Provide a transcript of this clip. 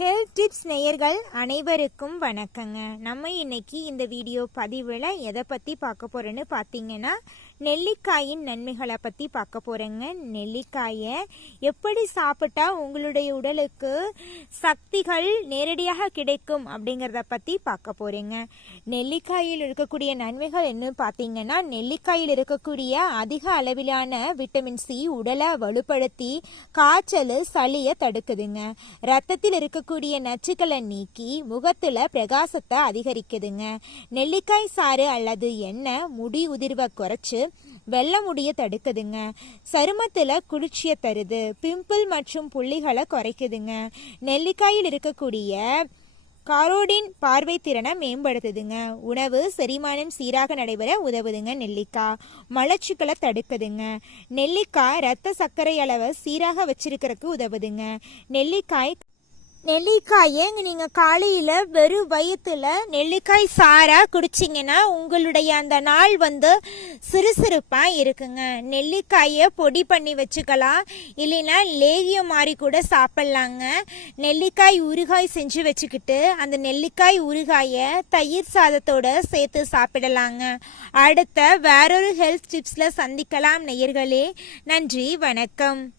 Health tips நேயர்கள் அனைவருக்கும் வணக்கங்க. நம்ம இன்னைக்கு இந்த வீடியோ பதிவில் எதை பற்றி பார்க்க போகிறோன்னு பார்த்தீங்கன்னா நெல்லிக்காயின் நன்மைகளை பற்றி பார்க்க போகிறேங்க நெல்லிக்காயை எப்படி சாப்பிட்டா உங்களுடைய உடலுக்கு சக்திகள் நேரடியாக கிடைக்கும் அப்படிங்கிறத பற்றி பார்க்க போகிறேங்க நெல்லிக்காயில் இருக்கக்கூடிய நன்மைகள் என்ன பார்த்தீங்கன்னா நெல்லிக்காயில் இருக்கக்கூடிய அதிக அளவிலான விட்டமின் சி உடலை வலுப்படுத்தி காய்ச்சல் சளியை தடுக்குதுங்க. ரத்தத்தில் இருக்கக்கூடிய நச்சுக்களை நீக்கி முகத்தில் பிரகாசத்தை அதிகரிக்குதுங்க. நெல்லிக்காய் சாறு அல்லது எண்ணெய் முடி உதிர்வை குறைச்சு வெள்ளை முடியை தடுக்குதுங்க. சருமத்தில் குளிர்ச்சியை தருது. பிம்பிள் மற்றும் புள்ளிகளை குறைக்குதுங்க. நெல்லிக்காயில் இருக்கக்கூடிய காரோடின் பார்வை திறனை மேம்படுத்துதுங்க. உணவு செரிமானம் சீராக நடைபெற உதவுதுங்க நெல்லிக்காய். மலச்சிக்கலை தடுக்குதுங்க. நெல்லிக்காய் ரத்த சர்க்கரை அளவை சீராக வச்சிருக்கிறதுக்கு உதவுதுங்க. நெல்லிக்காய் நெல்லிக்காயை நீங்கள் காலையில் வெறும் வயிற்றுல நெல்லிக்காய் சாராக குடிச்சிங்கன்னா உங்களுடைய அந்த நாள் வந்து சுறுசுறுப்பாக இருக்குங்க. நெல்லிக்காயை பொடி பண்ணி வச்சுக்கலாம். இல்லைன்னா லேகியம் மாதிரி கூட சாப்பிட்லாங்க. நெல்லிக்காய் ஊறுகாய் செஞ்சு வச்சுக்கிட்டு அந்த நெல்லிக்காய் ஊறுகாயை தயிர் சாதத்தோட சேர்த்து சாப்பிடலாங்க. அடுத்த வேறொரு ஹெல்த் டிப்ஸில் சந்திக்கலாம் நேயர்களே. நன்றி வணக்கம்.